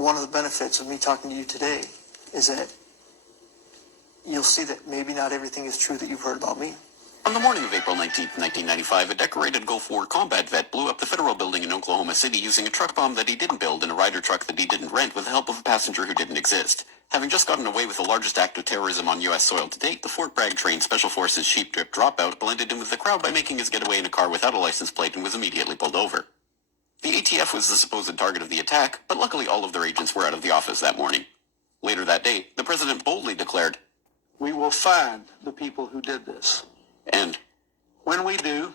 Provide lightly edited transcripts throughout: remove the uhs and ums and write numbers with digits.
one of the benefits of me talking to you today is that you'll see that maybe not everything is true that you've heard about me. On the morning of April 19, 1995, a decorated Gulf War combat vet blew up the federal building in Oklahoma City using a truck bomb that he didn't build and a Ryder truck that he didn't rent with the help of a passenger who didn't exist. Having just gotten away with the largest act of terrorism on U.S. soil to date, the Fort Bragg-trained Special Forces Sheep Drip Dropout blended in with the crowd by making his getaway in a car without a license plate and was immediately pulled over. The ATF was the supposed target of the attack, but luckily all of their agents were out of the office that morning. Later that day, the president boldly declared, "We will find the people who did this. And When we do,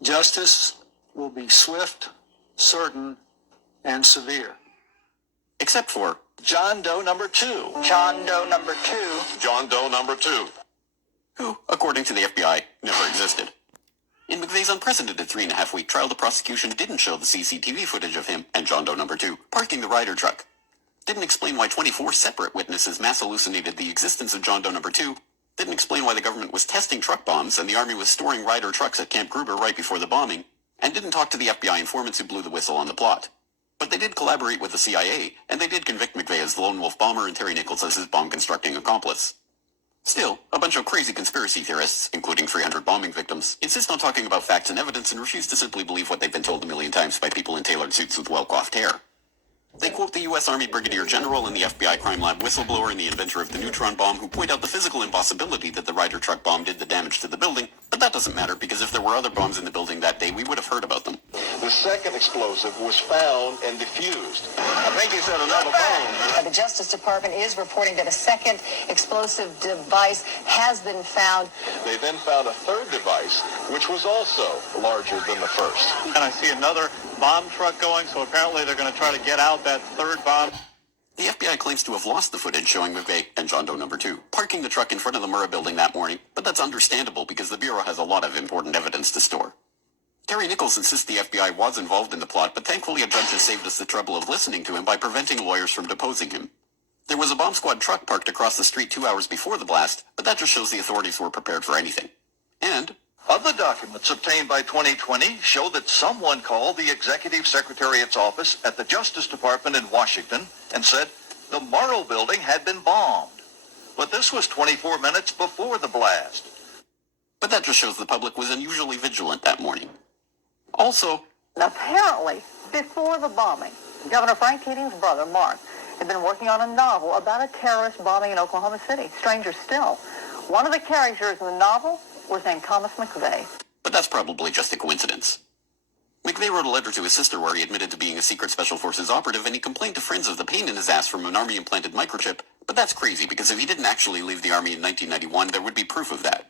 justice will be swift, certain, and severe." except for John Doe number 2. John Doe number 2. John Doe number 2. who, according to the FBI, never existed. In McVeigh's unprecedented 3.5-week trial, the prosecution didn't show the CCTV footage of him and John Doe number 2 parking the Ryder truck. Didn't explain why 24 separate witnesses mass hallucinated the existence of John Doe number 2. Didn't explain why the government was testing truck bombs and the Army was storing Ryder trucks at Camp Gruber right before the bombing, and didn't talk to the FBI informants who blew the whistle on the plot. But they did collaborate with the CIA, and they did convict McVeigh as the lone wolf bomber and Terry Nichols as his bomb-constructing accomplice. Still, a bunch of crazy conspiracy theorists, including 300 bombing victims, insist on talking about facts and evidence and refuse to simply believe what they've been told a million times by people in tailored suits with well-coiffed hair. They quote the U.S. Army Brigadier General and the FBI crime lab whistleblower and the inventor of the neutron bomb who point out the physical impossibility that the Ryder truck bomb did the damage to the building, but that doesn't matter because if there were other bombs in the building that day, we would have heard about them. The second explosive was found and defused. I think he said another bomb. The Justice Department is reporting that a second explosive device has been found. They then found a third device, which was also larger than the first. And I see another bomb truck going, so apparently they're going to try to get out that third bomb. The FBI claims to have lost the footage showing McVeigh and John Doe number 2 parking the truck in front of the Murrah building that morning, but that's understandable because the Bureau has a lot of important evidence to store. Terry Nichols insists the FBI was involved in the plot, but thankfully a judge has saved us the trouble of listening to him by preventing lawyers from deposing him. There was a bomb squad truck parked across the street 2 hours before the blast, but that just shows the authorities were prepared for anything. And other documents obtained by 2020 show that someone called the Executive Secretariat's office at the Justice Department in Washington and said the Murrah building had been bombed. But this was 24 minutes before the blast. But that just shows the public was unusually vigilant that morning. Also, apparently, before the bombing, Governor Frank Keating's brother, Mark, had been working on a novel about a terrorist bombing in Oklahoma City. Stranger still, one of the characters in the novel was named Thomas McVeigh. But that's probably just a coincidence. McVeigh wrote a letter to his sister where he admitted to being a secret Special Forces operative, and he complained to friends of the pain in his ass from an Army-implanted microchip, but that's crazy because if he didn't actually leave the Army in 1991, there would be proof of that.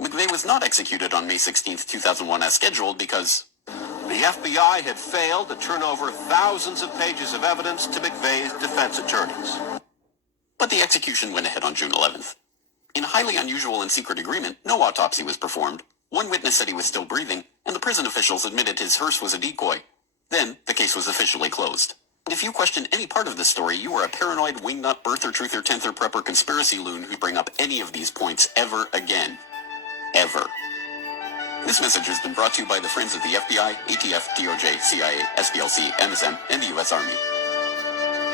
McVeigh was not executed on May 16, 2001 as scheduled because the FBI had failed to turn over thousands of pages of evidence to McVeigh's defense attorneys. But the execution went ahead on June 11th. In a highly unusual and secret agreement, no autopsy was performed, one witness said he was still breathing, and the prison officials admitted his hearse was a decoy. Then, the case was officially closed. And if you question any part of this story, you are a paranoid, wingnut, birther, truther, tenther, prepper, conspiracy loon who'd bring up any of these points ever again. Ever. This message has been brought to you by the friends of the FBI, ATF, DOJ, CIA, SPLC, MSM, and the U.S. Army.